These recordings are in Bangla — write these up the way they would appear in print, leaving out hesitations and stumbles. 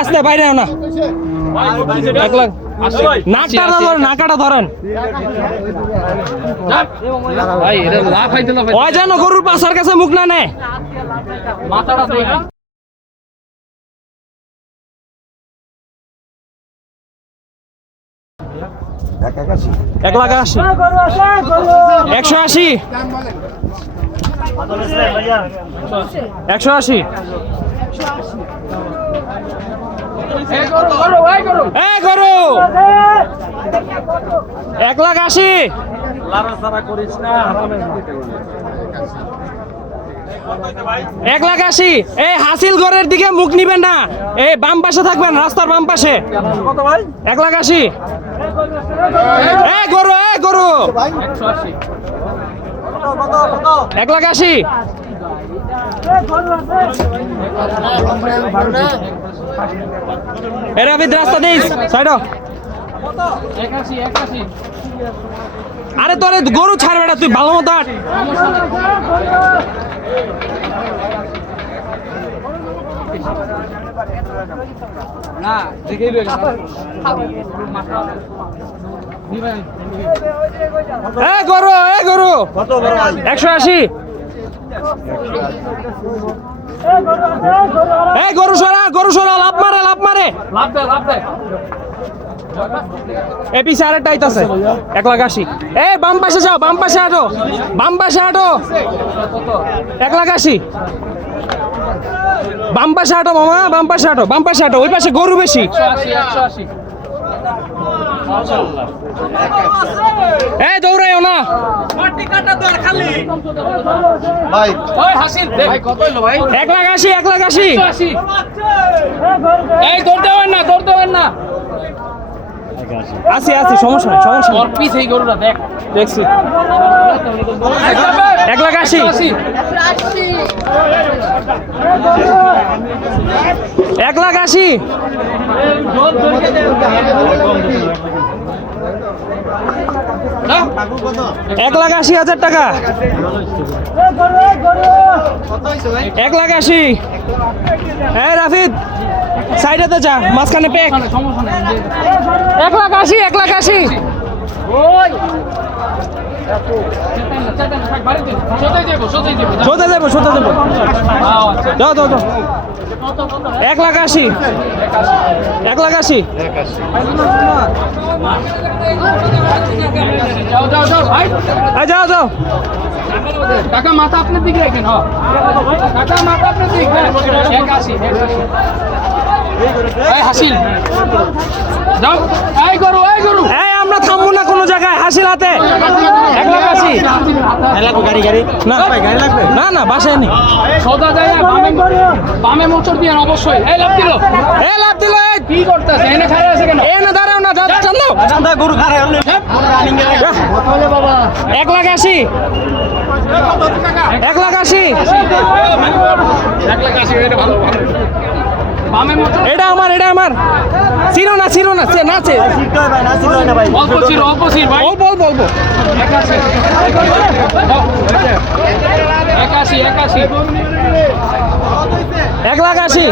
আসতে বাইরে না নাকাটা ধরেন যেন গরুর পাশার কাছে মুখ না নেয়। এক লাখ 80, 180, 180, গরু 1 লাখ 80, 1 লাখ 80। এই হাসিল গড়ের দিকে মুখ নিবেন না, এই বাম পাশে থাকবেন, রাস্তার বাম পাশে। 1 লাখ 80। গরু 1 লাখ 80। এরা বিদ রাস্তা দিস সাইড। আরে তোরে গরু ছাড়বে না, তুই ভালো মতো আট। গরু 180। গরু সরা লাভ মারে। এ পিছে আরেকটা আইতাছে 1 লাখ 80। বাম পাশে যাও, বাম পাশে হাঁটো। 1 লাখ 80। বাম পাশে হাঁটো মামা, বাম পাশে হাঁটো। ওই পাশে গরু বেশি। দৌড়াইও না। ভাই 1 লাখ 80, 1 লাখ 80। দৌড় না। আসি সমস্যা নেই। দেখছি 1 লাখ 80। 1 লাখ 80। 1 লাখ 80,000 টাকা। 1 লাখ 80। রাফিদ সাইডেতে যা, মাঝখানে পেক। 1 লাখ 80, 1 লাখ 80। সোজা যাবো। যাও 1 লাখ 80। 1 লাখ 80। যাও। কাকা মাথা আপনার দিকে রাখেন। কাকা মাথা আপনার দিকে। 180। হাসিল যাও। গরু আমরা থামবো না কোনো জায়গায়। হাসিল হাতে 1 লাখ 80। না বাসায় নি। সোজা যায় না, বামে মোচড় দিয়ে অবশ্যই। লাভ দিল। কি করতেছে? এনে খাড়া আছে কেন? দাঁড়াও না, গরু খাড়া 1 লাখ 80। 1 লাখ 80। এটা আমার। চিনো না নাচে। অল্প ছিল ভাই। বলবো 81। 1 লাখ 80।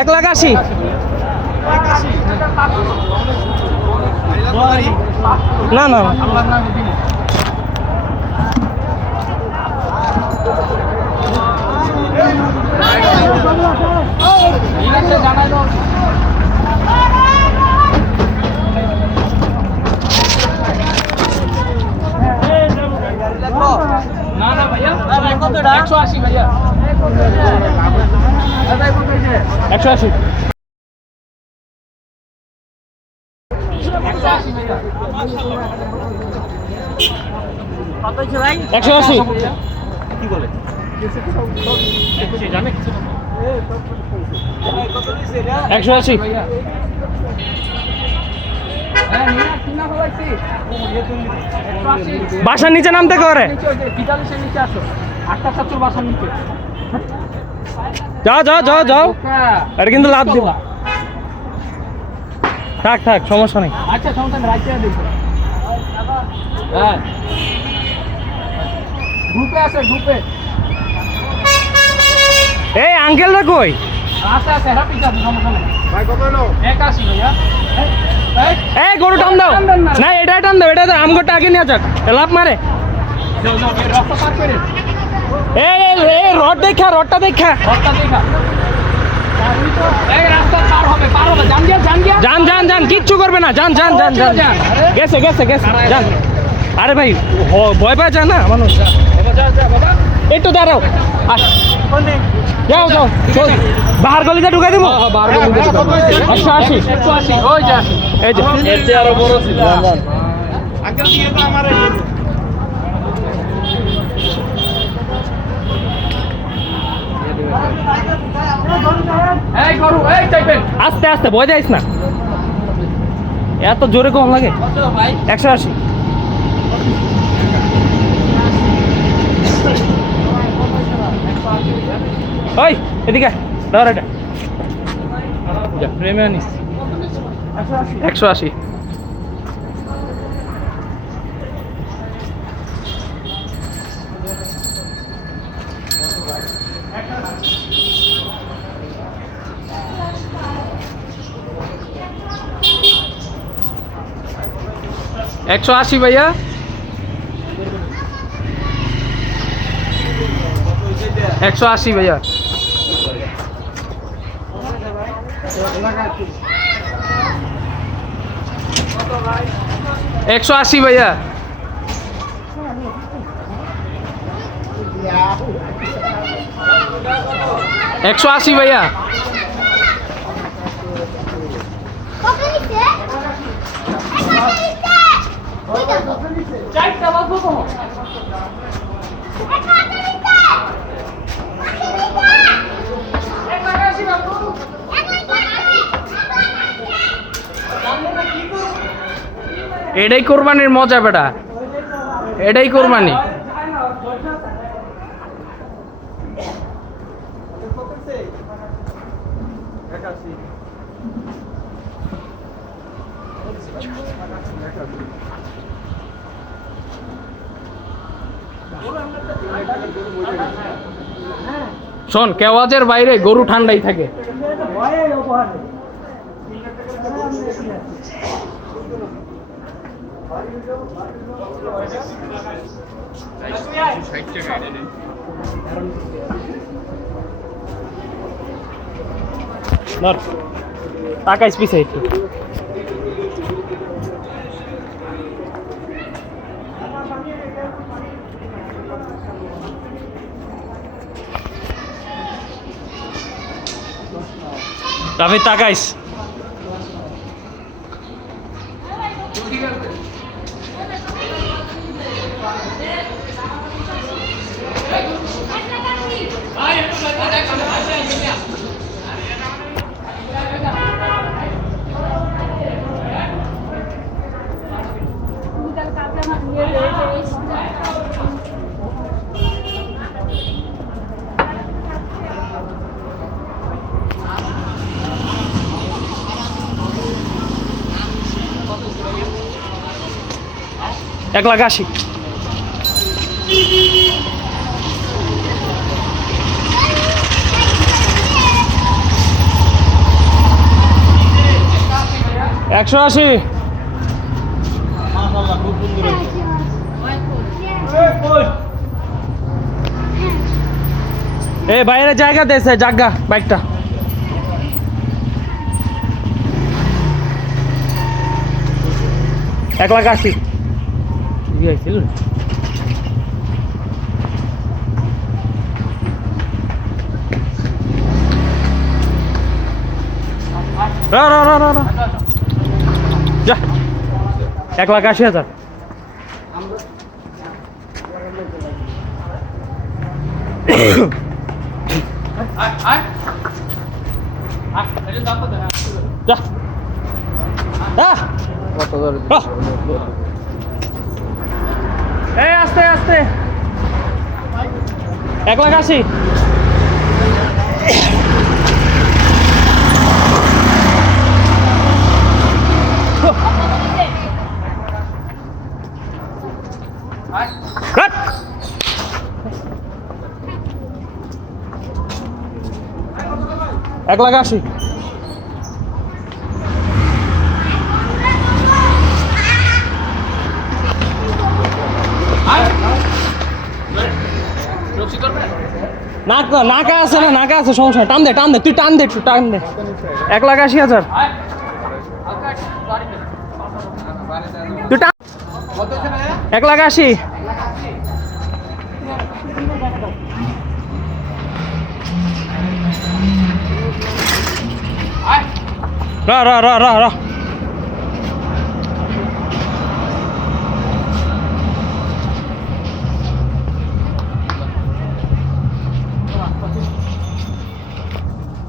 1 লাখ 80। না ভাইয়া 180 ভাইয়া। 180। 180। কি বলে? 180। বাসার নিচে নামতে করে। যাও এটা কিন্তু লাভ দিব। থাক থাক সমস্যা নেই। আচ্ছা সমস্যা নেই, রাইতে দেখো। হ্যাঁ গ্রুপে আছে, গ্রুপে এই আঙ্কেলরা কই? আছে আছে, হ্যাঁ পিছা সমস্যা নেই ভাই। কত হলো? 81 ভাইয়া। এই গরু টান দাও না, এটা টান দাও, এটা আমগোটা আগে নিয়ে যাক, লাভ মারে। যাও যাও, এই রাস্তা পার করে, এই এই রড দেখা, রডটা দেখা, রাস্তা দেখা। এই রাস্তা পার হবে, পার হবে। জান গিয়া, জান গিয়া, যান যান যান, কিচ্ছু করবে না, যান যান যান যান। গেছে গেছে গেছে, যান। আরে ভাই ভয় পায় যায় না মানুষ। বাবা যা যা বাবা। একটু দাঁড়াও, যাও যাও, বাহার গলিতে ঢুকাই দেবো। 180 180, ওই যে 80। এই যে এর চেয়ে আরো বড় ছিল। আঙ্কেল দিয়ে তো আমার এই গরু, এই চাইবেন। আস্তে আস্তে, ভয় যাইস না, এত জোরে কম লাগে। 180। ওই এদিকে ধর, এটা প্রেমে আনিস। 180। একশো আশি ভাইয়া। 180 ভাইয়া। 180 ভাইয়া। 180 ভাইয়া। এটাই কোরবানির মজা বেটা, এটাই কোরবানি। শোন, কেওয়াজের বাইরে গরু ঠান্ডাই থাকে। ধর টাকা স্পিসে একটু। রাফি তাকাইস। এক লাখ 80। একশো 80। এ বাইরে জায়গা দিয়েছে, জায়গা বাইকটা। এক লাখ 80। ছিল যা 1,80,000। যা এই আস্তে আস্তে 1,80,000। 1,80,000 রক্সি করবে নাকা আছে না, নাকা আছে, সমস্যা নাই। টান দে তুই, টান দে একটু, টান দে। 1,80,000 তুই টান। 1,80,000 রা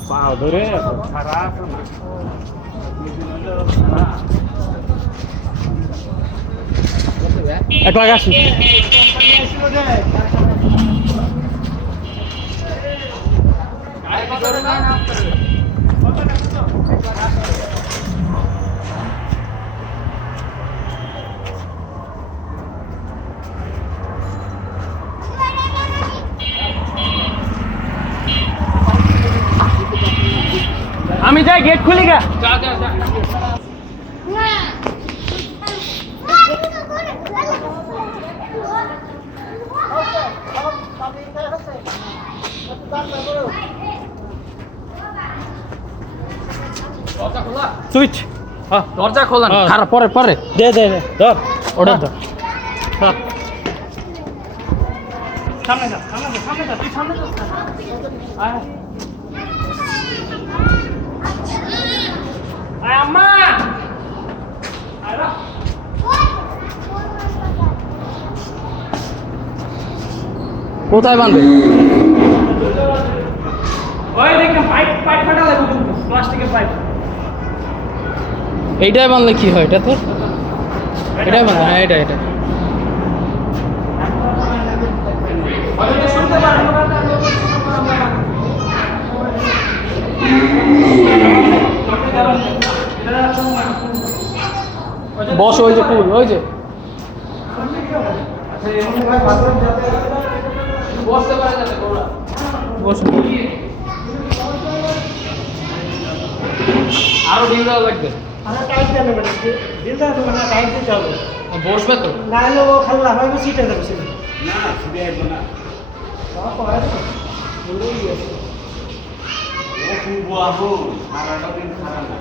পাও ধরে খারাপ 1,80,000 আমি যাই, গেট খুলি গা। যা যা যা দরজা খোলা সুইচ দরজা খোলা হ্যাঁ। খারাপ পরে দে ধর ওটা হ্যাঁ। ধর। সামনে যা, তুই সামনে যা। আয় আম্মা, কোথায় বাঁধবে ওই দেখে পাইপ ফাটা লাগবে, প্লাস্টিকের পাইপ। এইটাই বাঁধলে কি হয় এটা তোর এটাই বাঁধে হ্যাঁ এটা শুনতে পারেন বস ওই যে টুল ওই যে বসতে পারে যাতে গোড়া বস আরো ডিম দেওয়া লাগবে বসবে তো না ছুটে আসবো না ও খুব আহো সারাটা দিন খারাপ না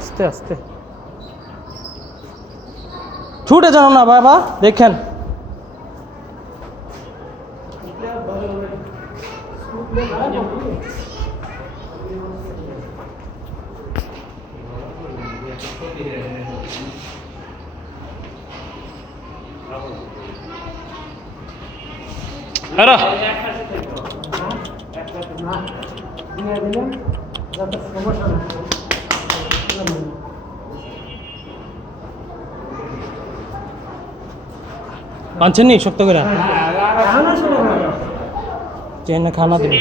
আস্তে আস্তে ছুটে জানো না বাবা, দেখেন আরে পাঁচেন নি শক্ত করে চেন খানা দেবে।